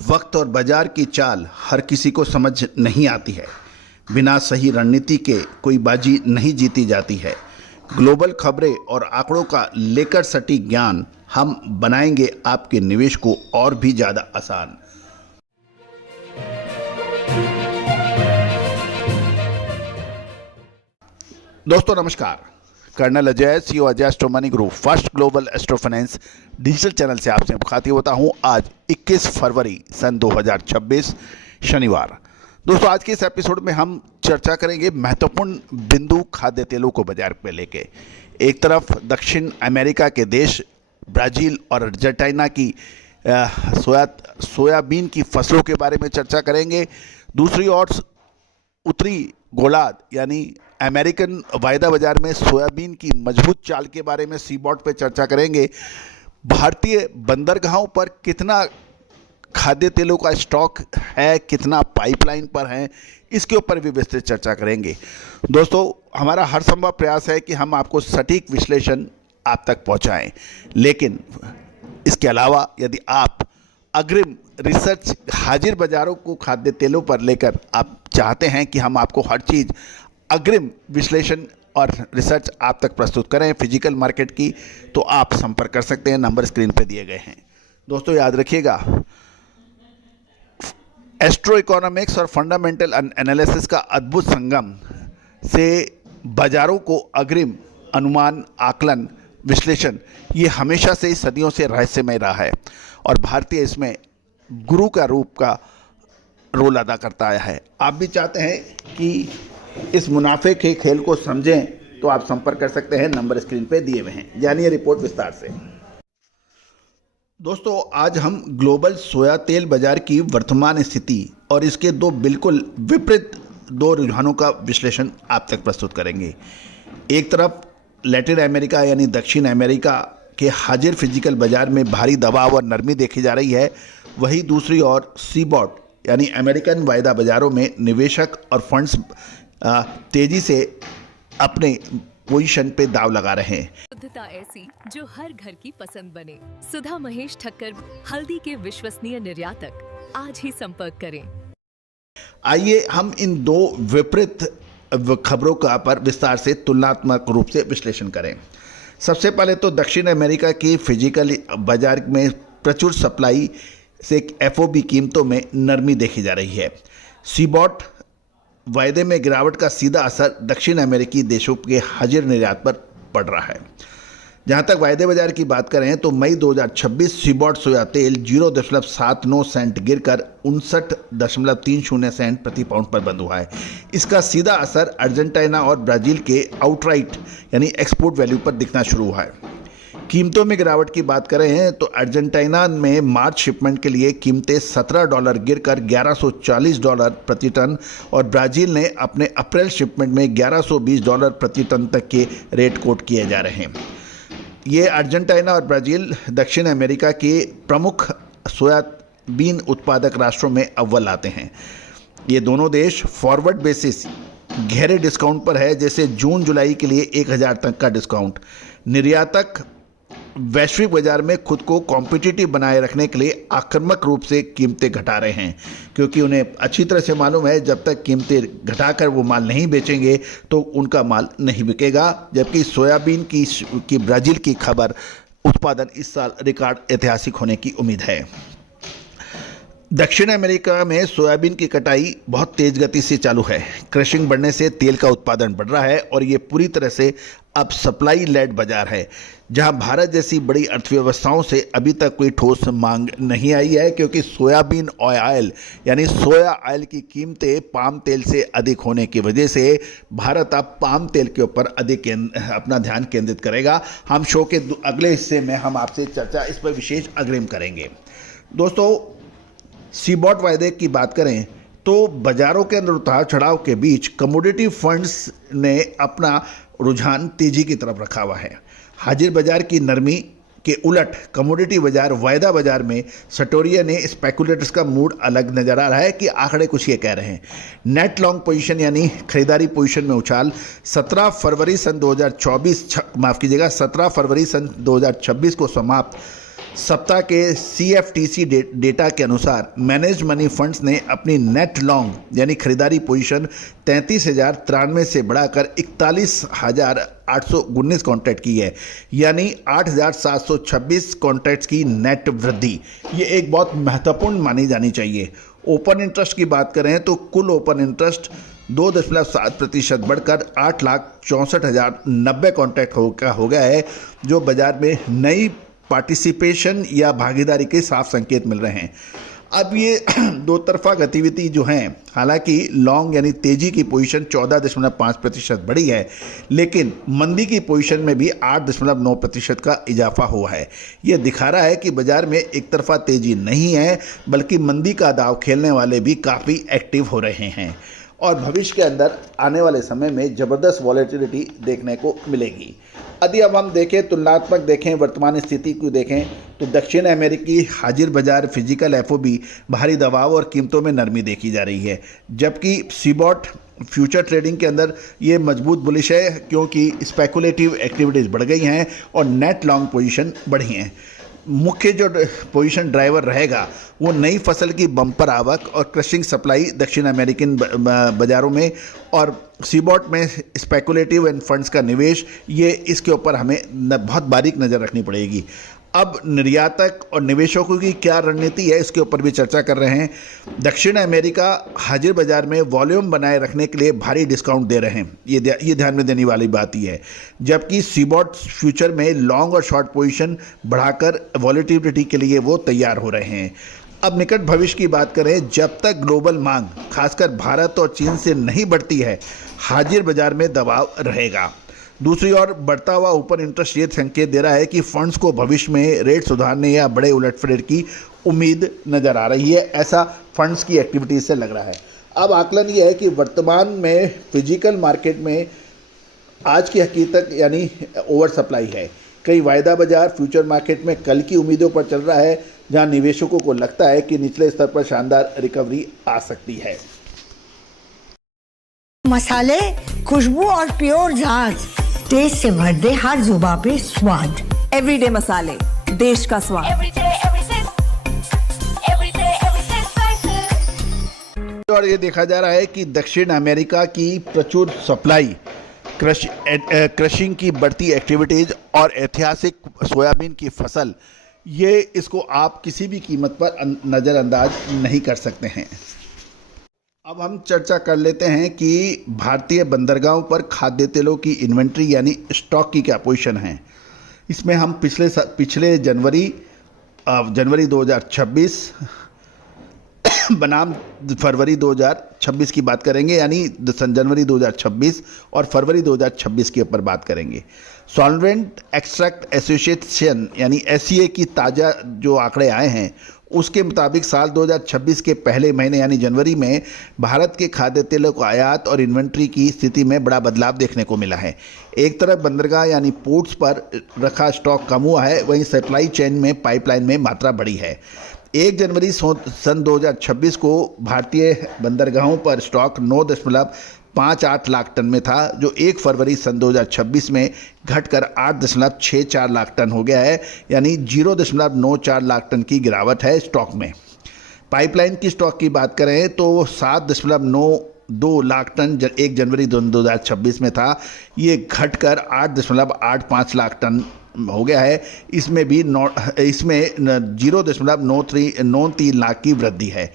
वक्त और बाजार की चाल हर किसी को समझ नहीं आती है। बिना सही रणनीति के कोई बाजी नहीं जीती जाती है। ग्लोबल खबरें और आंकड़ों का लेकर सटीक ज्ञान हम बनाएंगे आपके निवेश को और भी ज़्यादा आसान। दोस्तों नमस्कार, colonel Ajay, CEO Ajay Astro Money Group first global Astro Finance digital channel से आपसे मुखातिब होता हूं। आज 21 फरवरी सन 2026 शनिवार। दोस्तों आज के इस एपिसोड में हम चर्चा करेंगे महत्वपूर्ण बिंदु खाद्य तेलों को बाजार पे लेके। एक तरफ दक्षिण अमेरिका के देश ब्राज़ील और अर्जेंटीना की सोयाबीन की फसलों के बारे में चर्चा करेंगे। दूसरी ओर उत्तरी गोलार्ध यानी अमेरिकन वायदा बाजार में सोयाबीन की मजबूत चाल के बारे में सीबॉट पे चर्चा करेंगे। भारतीय बंदरगाहों पर कितना खाद्य तेलों का स्टॉक है, कितना पाइपलाइन पर है, इसके ऊपर भी विस्तृत चर्चा करेंगे। दोस्तों हमारा हर संभव प्रयास है कि हम आपको सटीक विश्लेषण आप तक पहुंचाएं, लेकिन इसके अलावा यदि आप अग्रिम रिसर्च हाजिर बाजारों को खाद्य तेलों पर लेकर आप चाहते हैं कि हम आपको हर चीज़ अग्रिम विश्लेषण और रिसर्च आप तक प्रस्तुत करें फिजिकल मार्केट की, तो आप संपर्क कर सकते हैं। नंबर स्क्रीन पर दिए गए हैं। दोस्तों याद रखिएगा, एस्ट्रो इकोनॉमिक्स और फंडामेंटल एनालिसिस का अद्भुत संगम से बाजारों को अग्रिम अनुमान, आकलन, विश्लेषण, ये हमेशा से सदियों से रहस्यमय रहा है और भारतीय इसमें गुरु का रूप का रोल अदा करता आया है। आप भी चाहते हैं कि इस मुनाफे के खेल को समझें तो आप संपर्क कर सकते हैं। नंबर स्क्रीन पे दिए हुए हैं। जानिए रिपोर्ट विस्तार से। दोस्तों आज हम ग्लोबल सोया तेल बाजार की वर्तमान स्थिति और इसके दो बिल्कुल विपरीत दो रुझानों का विश्लेषण आप तक प्रस्तुत करेंगे। एक तरफ लैटिन अमेरिका यानी दक्षिण अमेरिका के हाजिर फिजिकल बाजार में भारी दबाव और नरमी देखी जा रही है, वहीं दूसरी ओर सीबॉट यानी अमेरिकन वायदा बाजारों में निवेशक और फंड्स तेजी से अपने पोजीशन पे दाव लगा रहे हैं। शुद्धता ऐसी जो हर घर की पसंद बने। सुधा महेश ठक्कर, हल्दी के विश्वसनीय निर्यातक। आज ही संपर्क करें। आइए हम इन दो विपरीत खबरों का पर विस्तार से तुलनात्मक रूप से विश्लेषण करें। सबसे पहले तो दक्षिण अमेरिका की फिजिकल बाजार में प्रचुर सप्लाई से एफओबी कीमतों में नरमी देखी जा रही है। सीबॉट वायदे में गिरावट का सीधा असर दक्षिण अमेरिकी देशों के हाजिर निर्यात पर पड़ रहा है। जहां तक वायदे बाजार की बात करें तो मई 2026 सीबॉट सोया तेल 0.79 सेंट गिरकर 59.30 सेंट प्रति पाउंड पर बंद हुआ है। इसका सीधा असर अर्जेंटीना और ब्राज़ील के आउटराइट यानी एक्सपोर्ट वैल्यू पर दिखना शुरू हुआ है। कीमतों में गिरावट की बात करें तो अर्जेंटीना में मार्च शिपमेंट के लिए कीमतें $17 गिरकर $1140 प्रति टन और ब्राज़ील ने अपने अप्रैल शिपमेंट में $1120 प्रति टन तक के रेट कोट किए जा रहे हैं। ये अर्जेंटीना और ब्राज़ील दक्षिण अमेरिका के प्रमुख सोयाबीन उत्पादक राष्ट्रों में अव्वल आते हैं। ये दोनों देश फॉरवर्ड बेसिस गहरे डिस्काउंट पर है, जैसे जून जुलाई के लिए 1000 तक का डिस्काउंट। निर्यातक वैश्विक बाजार में खुद को कॉम्पिटिटिव बनाए रखने के लिए आक्रामक रूप से कीमतें घटा रहे हैं, क्योंकि उन्हें अच्छी तरह से मालूम है जब तक कीमतें घटाकर वो माल नहीं बेचेंगे तो उनका माल नहीं बिकेगा। जबकि सोयाबीन की ब्राज़ील की खबर उत्पादन इस साल रिकॉर्ड ऐतिहासिक होने की उम्मीद है। दक्षिण अमेरिका में सोयाबीन की कटाई बहुत तेज गति से चालू है। क्रशिंग बढ़ने से तेल का उत्पादन बढ़ रहा है और ये पूरी तरह से अब सप्लाई लेड बाजार है, जहां भारत जैसी बड़ी अर्थव्यवस्थाओं से अभी तक कोई ठोस मांग नहीं आई है, क्योंकि सोयाबीन ऑयल यानी सोया ऑयल की कीमतें पाम तेल से अधिक होने की वजह से भारत अब पाम तेल के ऊपर अधिक अपना ध्यान केंद्रित करेगा। हम शो के अगले हिस्से में हम आपसे चर्चा इस पर विशेष अग्रिम करेंगे। दोस्तों सीबॉट वायदे की बात करें तो बाजारों के अंदर उतार चढ़ाव के बीच कमोडिटी फंड्स ने अपना रुझान तेजी की तरफ रखा हुआ है। हाजिर बाजार की नरमी के उलट कमोडिटी बाजार वायदा बाजार में सटोरिया ने स्पेकुलेटर्स का मूड अलग नजर आ रहा है कि आंकड़े कुछ ये कह रहे हैं। नेट लॉन्ग पोजीशन यानी खरीदारी पोजीशन में उछाल 17 फरवरी सन 2026 को समाप्त सप्ताह के CFTC डेटा के अनुसार मैनेज मनी फंड्स ने अपनी नेट लॉन्ग यानी खरीदारी पोजीशन 33,093 से बढ़ाकर 41,819 कॉन्ट्रैक्ट की है, यानी 8,726 कॉन्ट्रैक्ट्स की नेट वृद्धि। ये एक बहुत महत्वपूर्ण मानी जानी चाहिए। ओपन इंटरेस्ट की बात करें तो कुल ओपन इंटरेस्ट 2.7% बढ़कर 8,64,090 कॉन्ट्रैक्ट हो गया है, जो बाजार में नई पार्टिसिपेशन या भागीदारी के साफ संकेत मिल रहे हैं। अब ये दो तरफा गतिविधि जो हैं, हालांकि लॉन्ग यानी तेजी की पोजीशन 14.5% बढ़ी है, लेकिन मंदी की पोजीशन में भी 8.9% का इजाफा हुआ है। ये दिखा रहा है कि बाजार में एक तरफा तेजी नहीं है, बल्कि मंदी का दांव खेलने वाले भी काफ़ी एक्टिव हो रहे हैं और भविष्य के अंदर आने वाले समय में ज़बरदस्त वॉलेटिलिटी देखने को मिलेगी। यदि अब हम देखें, तुलनात्मक देखें, वर्तमान स्थिति को देखें तो दक्षिण अमेरिकी हाजिर बाजार फिजिकल FOB भारी दबाव और कीमतों में नरमी देखी जा रही है, जबकि सीबॉट फ्यूचर ट्रेडिंग के अंदर ये मजबूत बुलिश है, क्योंकि स्पेकुलेटिव एक्टिविटीज़ बढ़ गई हैं और नेट लॉन्ग पोजीशन बढ़ी हैं। मुख्य जो पोजीशन ड्राइवर रहेगा वो नई फसल की बम्पर आवक और क्रशिंग सप्लाई दक्षिण अमेरिकन बाज़ारों में और सीबॉट में स्पेकुलेटिव एंड फंड्स का निवेश, ये इसके ऊपर हमें बहुत बारीक नज़र रखनी पड़ेगी। अब निर्यातक और निवेशकों की क्या रणनीति है, इसके ऊपर भी चर्चा कर रहे हैं। दक्षिण अमेरिका हाजिर बाजार में वॉल्यूम बनाए रखने के लिए भारी डिस्काउंट दे रहे हैं, ये ध्यान में देने वाली बात ही है, जबकि सीबॉट फ्यूचर में लॉन्ग और शॉर्ट पोजीशन बढ़ाकर वॉलेटिलिटी के लिए वो तैयार हो रहे हैं। अब निकट भविष्य की बात करें, जब तक ग्लोबल मांग खासकर भारत और चीन से नहीं बढ़ती है, हाजिर बाजार में दबाव रहेगा। दूसरी ओर बढ़ता हुआ ओपन इंटरेस्ट ये संकेत दे रहा है कि फंड्स को भविष्य में रेट सुधारने या बड़े उलटफेर की उम्मीद नज़र आ रही है, ऐसा फंड्स की एक्टिविटीज से लग रहा है। अब आकलन ये है कि वर्तमान में फिजिकल मार्केट में आज की हकीकत यानी ओवर सप्लाई है। कई वायदा बाजार फ्यूचर मार्केट में कल की उम्मीदों पर चल रहा है, जहां निवेशकों को लगता है कि निचले स्तर पर शानदार रिकवरी आ सकती है। मसाले, खुशबू और प्योर झांझ, टेस्ट से भर दे हर जुबां पे स्वाद। एवरीडे मसाले, देश का स्वाद। और ये देखा जा रहा है कि दक्षिण अमेरिका की प्रचुर सप्लाई, क्रशिंग की बढ़ती एक्टिविटीज और ऐतिहासिक सोयाबीन की फसल, ये इसको आप किसी भी कीमत पर नज़रअंदाज नहीं कर सकते हैं। अब हम चर्चा कर लेते हैं कि भारतीय बंदरगाहों पर खाद्य तेलों की इन्वेंट्री यानी स्टॉक की क्या पोजीशन है। इसमें हम पिछले जनवरी 2026 बनाम फरवरी 2026 की बात करेंगे, यानी जनवरी 2026 और फरवरी 2026 के ऊपर बात करेंगे। सॉल्वेंट एक्सट्रैक्ट एसोसिएशन यानी SCA की ताज़ा जो आंकड़े आए हैं, उसके मुताबिक साल 2026 के पहले महीने यानी जनवरी में भारत के खाद्य तेलों को आयात और इन्वेंट्री की स्थिति में बड़ा बदलाव देखने को मिला है। एक तरफ बंदरगाह यानी पोर्ट्स पर रखा स्टॉक कम हुआ है, वहीं सप्लाई चेन में पाइपलाइन में मात्रा बढ़ी है। 1 जनवरी सन 2026 को भारतीय बंदरगाहों पर स्टॉक 9.58 लाख टन में था, जो 1 फरवरी सन 2026 में घटकर 8.64 लाख टन हो गया है, यानी 0.94 लाख टन की गिरावट है स्टॉक में। पाइपलाइन की स्टॉक की बात करें तो 7.92 लाख टन 1 जनवरी 2026 में था, ये घटकर 8.85 लाख टन हो गया है। इसमें 0.93 लाख की वृद्धि है।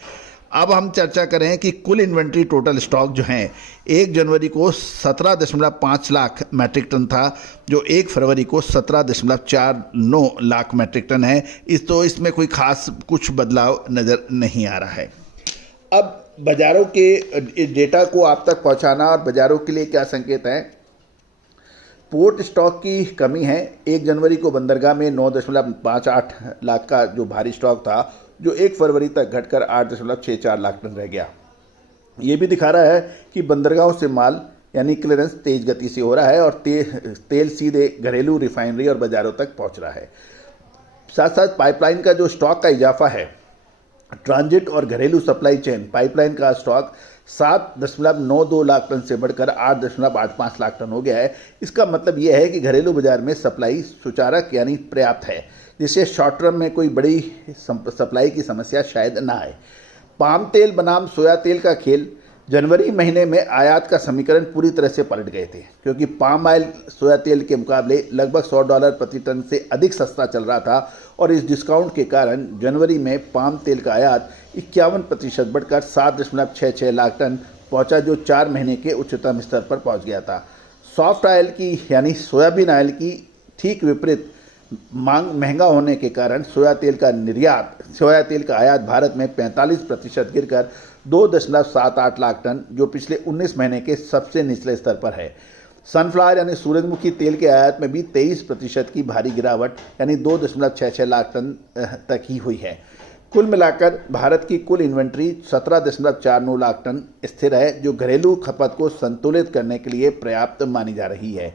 अब हम चर्चा करें कि कुल इन्वेंट्री टोटल स्टॉक जो हैं 1 जनवरी को 17.5 लाख मैट्रिक टन था, जो 1 फरवरी को 17.49 लाख मैट्रिक टन है। इसमें कोई खास कुछ बदलाव नज़र नहीं आ रहा है। अब बाज़ारों के डेटा को आप तक पहुंचाना और बाज़ारों के लिए क्या संकेत है। पोर्ट स्टॉक की कमी है। 1 जनवरी को बंदरगाह में 9.58 लाख का जो भारी स्टॉक था, जो 1 फरवरी तक घटकर 8.64 लाख टन रह गया। ये भी दिखा रहा है कि बंदरगाहों से माल यानी क्लियरेंस तेज गति से हो रहा है और तेल सीधे घरेलू रिफाइनरी और बाज़ारों तक पहुंच रहा है। साथ साथ पाइपलाइन का जो स्टॉक का इजाफा है, ट्रांजिट और घरेलू सप्लाई चेन पाइपलाइन का स्टॉक 7.92 लाख टन से बढ़कर 8.85 लाख टन हो गया है। इसका मतलब यह है कि घरेलू बाजार में सप्लाई सुचारक यानी पर्याप्त है। जिससे शॉर्ट टर्म में कोई बड़ी सप्लाई की समस्या शायद ना आए। पाम तेल बनाम सोया तेल का खेल। जनवरी महीने में आयात का समीकरण पूरी तरह से पलट गए थे, क्योंकि पाम ऑयल सोया तेल के मुकाबले लगभग $100 प्रति टन से अधिक सस्ता चल रहा था और इस डिस्काउंट के कारण जनवरी में पाम तेल का आयात 51% बढ़कर 7.66 लाख टन पहुंचा, जो 4 महीने के उच्चतम स्तर पर पहुंच गया था। सॉफ्ट ऑयल की यानी सोयाबीन ऑयल की ठीक विपरीत मांग महंगा होने के कारण सोया तेल का आयात भारत में 45% गिरकर 2.78 लाख टन, जो पिछले 19 महीने के सबसे निचले स्तर पर है। सनफ्लावर यानी सूरजमुखी तेल के आयात में भी 23% की भारी गिरावट यानी 2.66 लाख टन तक ही हुई है। कुल मिलाकर भारत की कुल इन्वेंट्री 17.49 लाख टन स्थिर है, जो घरेलू खपत को संतुलित करने के लिए पर्याप्त मानी जा रही है।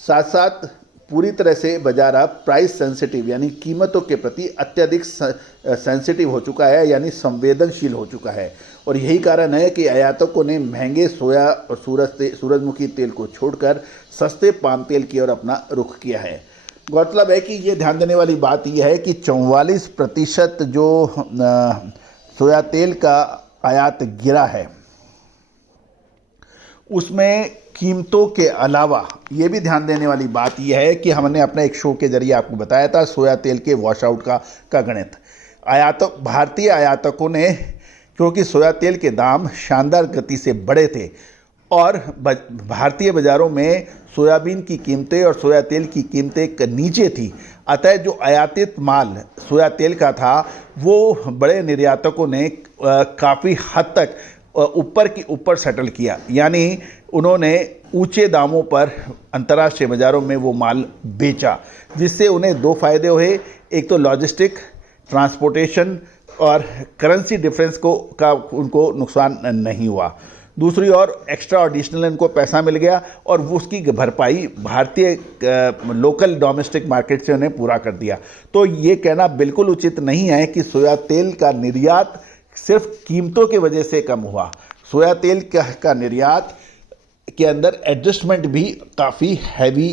साथ साथ पूरी तरह से बाजार अब प्राइस सेंसिटिव यानी कीमतों के प्रति अत्यधिक सेंसिटिव हो चुका है, यानी संवेदनशील हो चुका है, और यही कारण है कि आयातकों ने महंगे सोया और सूरजमुखी तेल को छोड़कर सस्ते पाम तेल की ओर अपना रुख किया है। गौरतलब है कि ये ध्यान देने वाली बात यह है कि 44% जो सोया तेल का आयात गिरा है, उसमें कीमतों के अलावा ये भी ध्यान देने वाली बात यह है कि हमने अपने एक शो के जरिए आपको बताया था सोया तेल के वॉश आउट का गणित। भारतीय आयातकों ने, क्योंकि सोया तेल के दाम शानदार गति से बढ़े थे और भारतीय बाज़ारों में सोयाबीन की कीमतें और सोया तेल की कीमतें नीचे थी, अतः जो आयातित माल सोया तेल का था वो बड़े निर्यातकों ने काफ़ी हद तक ऊपर की ऊपर सेटल किया, यानी उन्होंने ऊंचे दामों पर अंतर्राष्ट्रीय बाज़ारों में वो माल बेचा, जिससे उन्हें दो फायदे हुए। एक तो लॉजिस्टिक, ट्रांसपोर्टेशन और करेंसी डिफरेंस का उनको नुकसान नहीं हुआ। दूसरी ओर एक्स्ट्रा एडिशनल इनको पैसा मिल गया और वो उसकी भरपाई भारतीय लोकल डोमेस्टिक मार्केट से उन्हें पूरा कर दिया। तो ये कहना बिल्कुल उचित नहीं है कि सोया तेल का निर्यात सिर्फ कीमतों की वजह से कम हुआ। सोया तेल का निर्यात के अंदर एडजस्टमेंट भी काफ़ी हैवी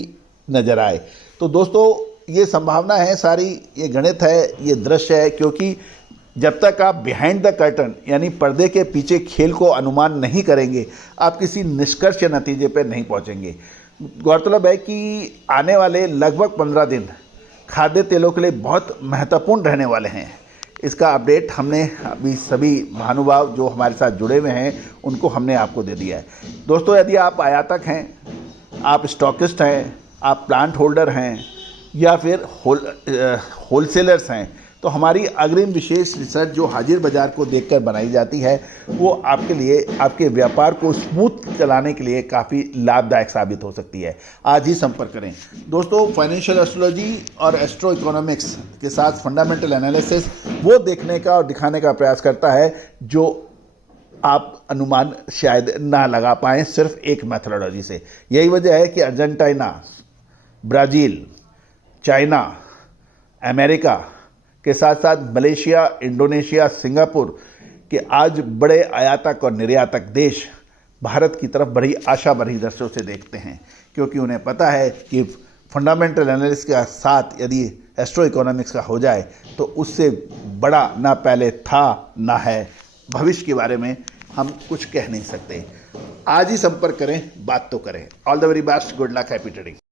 नज़र आए। तो दोस्तों ये संभावना है सारी, ये गणित है, ये दृश्य है, क्योंकि जब तक आप बिहाइंड द कर्टन यानी पर्दे के पीछे खेल को अनुमान नहीं करेंगे, आप किसी निष्कर्ष या नतीजे पर नहीं पहुंचेंगे। गौरतलब है कि आने वाले लगभग 15 दिन खाद्य तेलों के लिए बहुत महत्वपूर्ण रहने वाले हैं। इसका अपडेट हमने अभी सभी महानुभाव जो हमारे साथ जुड़े हुए हैं उनको हमने आपको दे दिया है। दोस्तों, यदि आप आयातक हैं, आप स्टॉकिस्ट हैं, आप प्लांट होल्डर हैं या फिर होलसेलर्स हैं, तो हमारी अग्रिम विशेष रिसर्च जो हाजिर बाज़ार को देखकर बनाई जाती है वो आपके लिए, आपके व्यापार को स्मूथ चलाने के लिए काफ़ी लाभदायक साबित हो सकती है। आज ही संपर्क करें। दोस्तों, फाइनेंशियल एस्ट्रोलॉजी और एस्ट्रो इकोनॉमिक्स के साथ फंडामेंटल एनालिसिस वो देखने का और दिखाने का प्रयास करता है जो आप अनुमान शायद ना लगा पाएँ सिर्फ एक मैथोडोलॉजी से। यही वजह है कि अर्जेंटीना, ब्राज़ील, चाइना, अमेरिका के साथ साथ मलेशिया, इंडोनेशिया, सिंगापुर के आज बड़े आयातक और निर्यातक देश भारत की तरफ बड़ी आशा भरी दृष्टियों से देखते हैं, क्योंकि उन्हें पता है कि फंडामेंटल एनालिसिस के साथ यदि एस्ट्रो इकोनॉमिक्स का हो जाए तो उससे बड़ा ना पहले था ना है। भविष्य के बारे में हम कुछ कह नहीं सकते। आज ही संपर्क करें, बात तो करें। All the very best, good luck, happy trading.